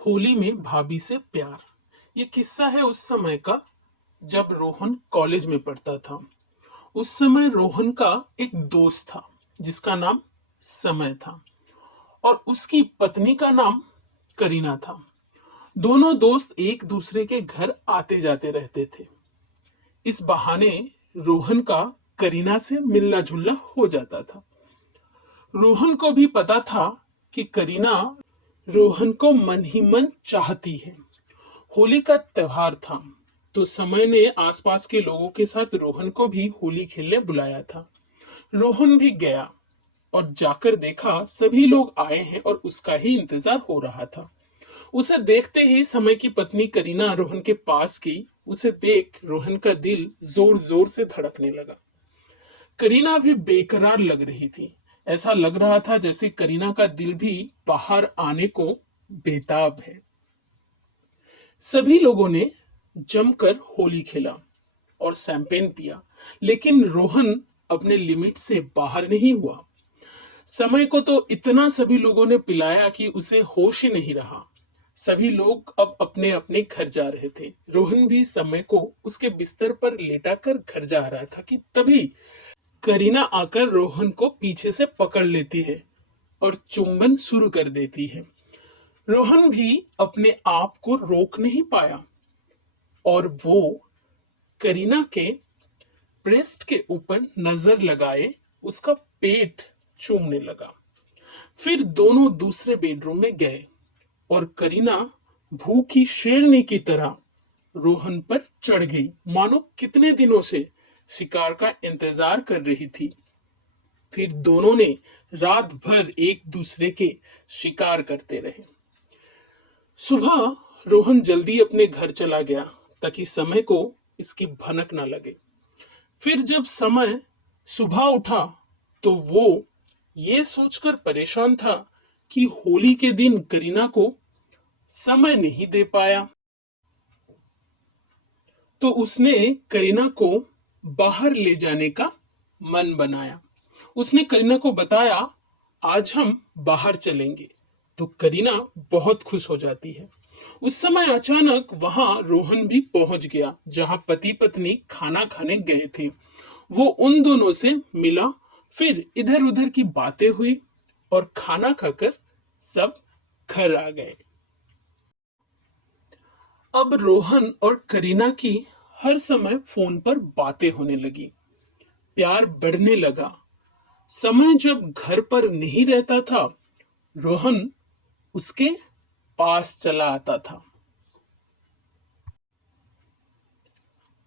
होली में भाभी से प्यार। ये किस्सा है उस समय का जब रोहन कॉलेज में पढ़ता था। उस समय रोहन का एक दोस्त था जिसका नाम समय था और उसकी पत्नी का नाम करीना था। दोनों दोस्त एक दूसरे के घर आते जाते रहते थे। इस बहाने रोहन का करीना से मिलना जुलना हो जाता था। रोहन को भी पता था कि करीना रोहन को मन ही मन चाहती है। होली का त्योहार था तो समय ने आसपास के लोगों के साथ रोहन को भी होली खेलने बुलाया था। रोहन भी गया और जाकर देखा सभी लोग आए हैं और उसका ही इंतजार हो रहा था। उसे देखते ही समय की पत्नी करीना रोहन के पास गई। उसे देख रोहन का दिल जोर जोर से धड़कने लगा। करीना भी बेकरार लग रही थी। ऐसा लग रहा था जैसे करीना का दिल भी बाहर आने को बेताब है। सभी लोगों ने जमकर होली खेला और शैंपेन पिया, लेकिन रोहन अपने लिमिट से बाहर नहीं हुआ। समय को तो इतना सभी लोगों ने पिलाया कि उसे होश ही नहीं रहा। सभी लोग अब अपने अपने घर जा रहे थे। रोहन भी समय को उसके बिस्तर पर लेटाकर घर जा रहा था कि तभी करीना आकर रोहन को पीछे से पकड़ लेती है और चुंबन शुरू कर देती है। रोहन भी अपने आप को रोक नहीं पाया और वो करीना के ब्रेस्ट के ऊपर नजर लगाए उसका पेट चूमने लगा। फिर दोनों दूसरे बेडरूम में गए और करीना भूखी शेरनी की तरह रोहन पर चढ़ गई, मानो कितने दिनों से शिकार का इंतजार कर रही थी। फिर दोनों ने रात भर एक दूसरे के शिकार करते रहे। सुबह रोहन जल्दी अपने घर चला गया ताकि समय को इसकी भनक न लगे। फिर जब समय सुबह उठा तो वो ये सोचकर परेशान था कि होली के दिन करीना को समय नहीं दे पाया, तो उसने करीना को बाहर ले जाने का मन बनाया। उसने करीना को बताया, आज हम बाहर चलेंगे। तो करीना बहुत खुश हो जाती है। उस समय अचानक वहां रोहन भी पहुंच गया जहां पति पत्नी खाना खाने गए थे। वो उन दोनों से मिला, फिर इधर उधर की बातें हुई और खाना खाकर सब घर आ गए। अब रोहन और करीना की हर समय फोन पर बातें होने लगी। प्यार बढ़ने लगा। समय जब घर पर नहीं रहता था, रोहन उसके पास चला आता था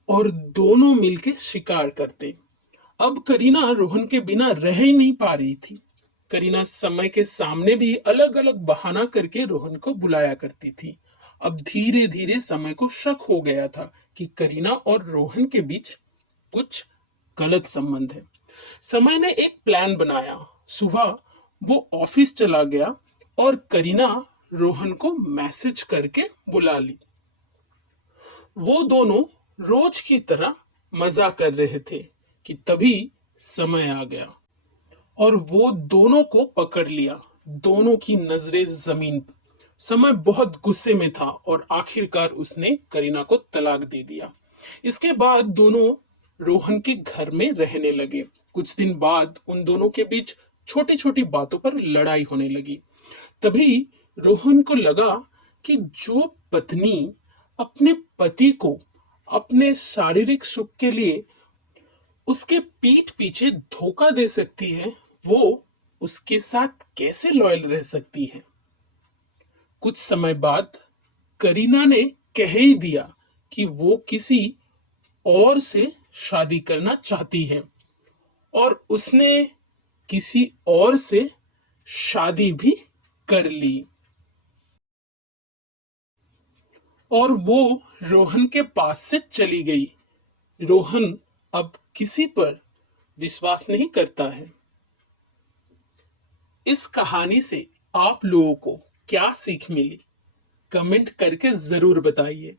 और दोनों मिलके शिकार करते। अब करीना रोहन के बिना रह ही नहीं पा रही थी। करीना समय के सामने भी अलग अलग बहाना करके रोहन को बुलाया करती थी। अब धीरे धीरे समय को शक हो गया था कि करीना और रोहन के बीच कुछ गलत संबंध है। समय ने एक प्लान बनाया। सुबह वो ऑफिस चला गया और करीना रोहन को मैसेज करके बुला ली। वो दोनों रोज की तरह मजा कर रहे थे कि तभी समय आ गया और वो दोनों को पकड़ लिया। दोनों की नजरें जमीन पर। समय बहुत गुस्से में था और आखिरकार उसने करीना को तलाक दे दिया। इसके बाद दोनों रोहन के घर में रहने लगे। कुछ दिन बाद उन दोनों के बीच छोटी छोटी बातों पर लड़ाई होने लगी। तभी रोहन को लगा कि जो पत्नी अपने पति को अपने शारीरिक सुख के लिए उसके पीठ पीछे धोखा दे सकती है, वो उसके साथ कैसे लॉयल रह सकती है। कुछ समय बाद करीना ने कह ही दिया कि वो किसी और से शादी करना चाहती है और उसने किसी और से शादी भी कर ली और वो रोहन के पास से चली गई। रोहन अब किसी पर विश्वास नहीं करता है। इस कहानी से आप लोगों को क्या सीख मिली, कमेंट करके जरूर बताइए।